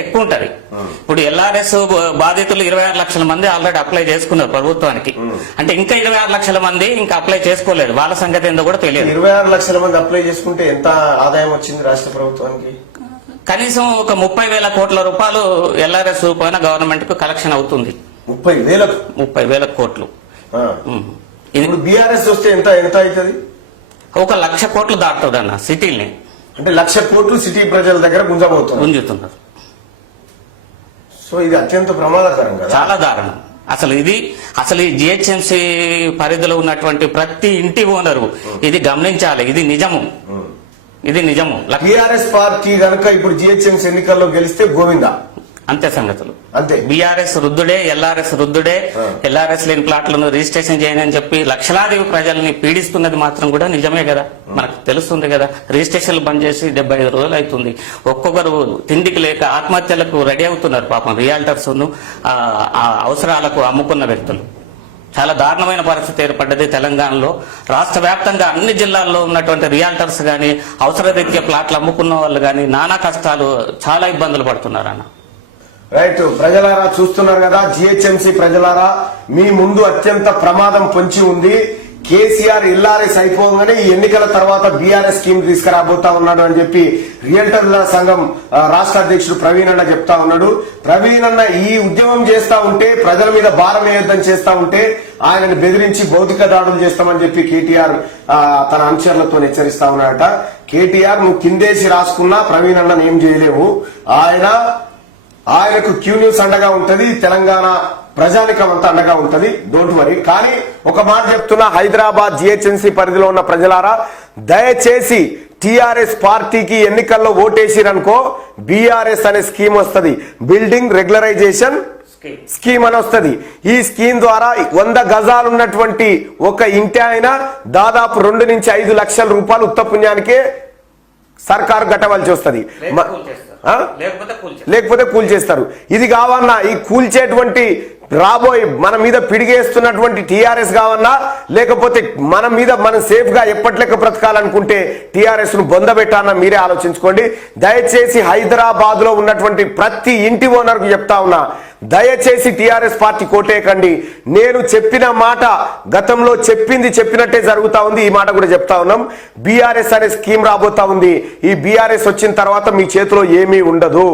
ఎక్కువ ఉంటది. ఇప్పుడు ఎల్ఆర్ఎస్ బాధితులు 26 లక్షల మంది ఆల్రెడీ అప్లై చేసుకున్నారు ప్రభుత్వానికి. అంటే ఇంకా 26 లక్షల మంది ఇంకా అప్లై చేసుకోలేదు. వాళ్ళ సంగతి ఏందో కూడా తెలియదు. 26 లక్షల మంది అప్లై చేసుకుంటే ఎంత ఆదాయం వచ్చింది రాష్ట్ర ప్రభుత్వానికి? కనీసం ఒక 30,000 కోట్ల రూపాయలు ఎల్ఆర్ఎస్ రూపాయన గవర్నమెంట్ కు కలెక్షన్ అవుతుంది. 30,000 కోట్లు. ఇప్పుడు బీఆర్ఎస్ వస్తే ఎంత ఎంత అవుతుంది? 1,00,000 కోట్లు దాటుతుంది అన్న సిటీని. అంటే 1,00,000 కోట్లు సిటీ ప్రజల దగ్గర గుంజుతున్నారు. సో ఇది అత్యంత ప్రమాదకరం కదా. చాలా దారుణం. అసలు ఈ జిహెచ్ఎంసీ పరిధిలో ఉన్నటువంటి ప్రతి ఇంటి ఓనరు ఇది గమనించాలి. ఇది నిజము. బీఆర్ఎస్ పార్టీ గనుక ఇప్పుడు జిహెచ్ఎంసీ ఎన్నికల్లో గెలిస్తే గోవిందా అంతే సంగతులు. అంతే. బీఆర్ఎస్ రుద్దుడే, ఎల్ఆర్ఎస్ రుద్దుడే. ఎల్ఆర్ఎస్ లేని ప్లాట్లను రిజిస్ట్రేషన్ చేయని అని చెప్పి లక్షలాది ప్రజల్ని పీడిస్తున్నది మాత్రం కూడా నిజమే కదా, మనకు తెలుస్తుంది కదా. రిజిస్ట్రేషన్లు బంద్ చేసి 75 రోజులు అవుతుంది. ఒక్కొక్కరు తిండికి లేక ఆత్మహత్యలకు రెడీ అవుతున్నారు పాపం. రియాల్టర్స్ అవసరాలకు అమ్ముకున్న వ్యక్తులు. చాలా దారుణమైన పరిస్థితి ఏర్పడ్డది తెలంగాణలో. రాష్ట్ర వ్యాప్తంగా అన్ని జిల్లాల్లో ఉన్నటువంటి రియాల్టర్స్ గాని, అవసర రీత్యా ప్లాట్లు అమ్ముకున్న వాళ్ళు గాని నానా కష్టాలు, చాలా ఇబ్బందులు పడుతున్నారు అన్న. రైట్. ప్రజలారా చూస్తున్నారు కదా, జిహెచ్ఎంసీ ప్రజలారా, మీ ముందు అత్యంత ప్రమాదం పొంచి ఉంది. కేసీఆర్ ఎల్ఆర్ఎస్ అయిపోగానే ఈ ఎన్నికల తర్వాత బీఆర్ఎస్ స్కీమ్ తీసుకురాబోతా ఉన్నాడు అని చెప్పి రియల్టర్ల సంఘం రాష్ట్ర అధ్యక్షుడు ప్రవీణ్ అన్న చెప్తా ఉన్నాడు. ప్రవీణ్ అన్న ఈ ఉద్యమం చేస్తా ఉంటే, ప్రజల మీద భారం వేయొద్దని చేస్తా ఉంటే ఆయనను బెదిరించి భౌతిక దాడులు చేస్తామని చెప్పి కేటీఆర్ తన అనుచరులతో హెచ్చరిస్తా ఉన్నాడట. కేటీఆర్ నువ్వు కిందేసి రాసుకున్నా ప్రవీణ్ అన్న ఏం చేయలేవు. ఆయనకు క్యూ న్యూస్ అండగా ఉంటది, తెలంగాణ ప్రజానికం అంతా అండగా ఉంటది, డోంట్ వరీ. కానీ ఒక మాట చెప్తున్నా, హైదరాబాద్ జిహెచ్ఎంసీ పరిధిలో ఉన్న ప్రజలారా, దయచేసి టీఆర్ఎస్ పార్టీకి ఎన్నికల్లో ఓటేసిరనుకో బీఆర్ఎస్ అనే స్కీమ్ వస్తుంది, బిల్డింగ్ రెగ్యులరైజేషన్ స్కీమ్ అని వస్తుంది. ఈ స్కీమ్ ద్వారా 100 గజాలు ఉన్నటువంటి ఒక ఇంటి ఆయన దాదాపు 2 నుంచి 5 లక్షల రూపాయలు ఉత్త పుణ్యానికే సర్కారు కట్టవలసి వస్తుంది, లేకపోతే కూల్చేస్తారు. ఇది కావన్నా, ఈ కూల్చేటువంటి రాబోయే మన మీద పిడిగేస్తున్నటువంటి టీఆర్ఎస్ కావన్నా, లేకపోతే మన మీద మనం సేఫ్ గా ఎప్పట్లెక్క బ్రతకాలనుకుంటే టీఆర్ఎస్ ను బొందబెట్టాలన్నా మీరే ఆలోచించుకోండి. దయచేసి హైదరాబాద్ లో ఉన్నటువంటి ప్రతి ఇంటి ఓనర్ కు చెప్తా ఉన్నా, దయచేసి టీఆర్ఎస్ పార్టీ కోటేయకండి. నేను చెప్పిన మాట గతంలో చెప్పినట్టే జరుగుతా ఉంది. ఈ మాట కూడా చెప్తా ఉన్నాం. బీఆర్ఎస్ అనే స్కీమ్ రాబోతా ఉంది. ఈ బీఆర్ఎస్ వచ్చిన తర్వాత మీ చేతిలో ఏమీ ఉండదు.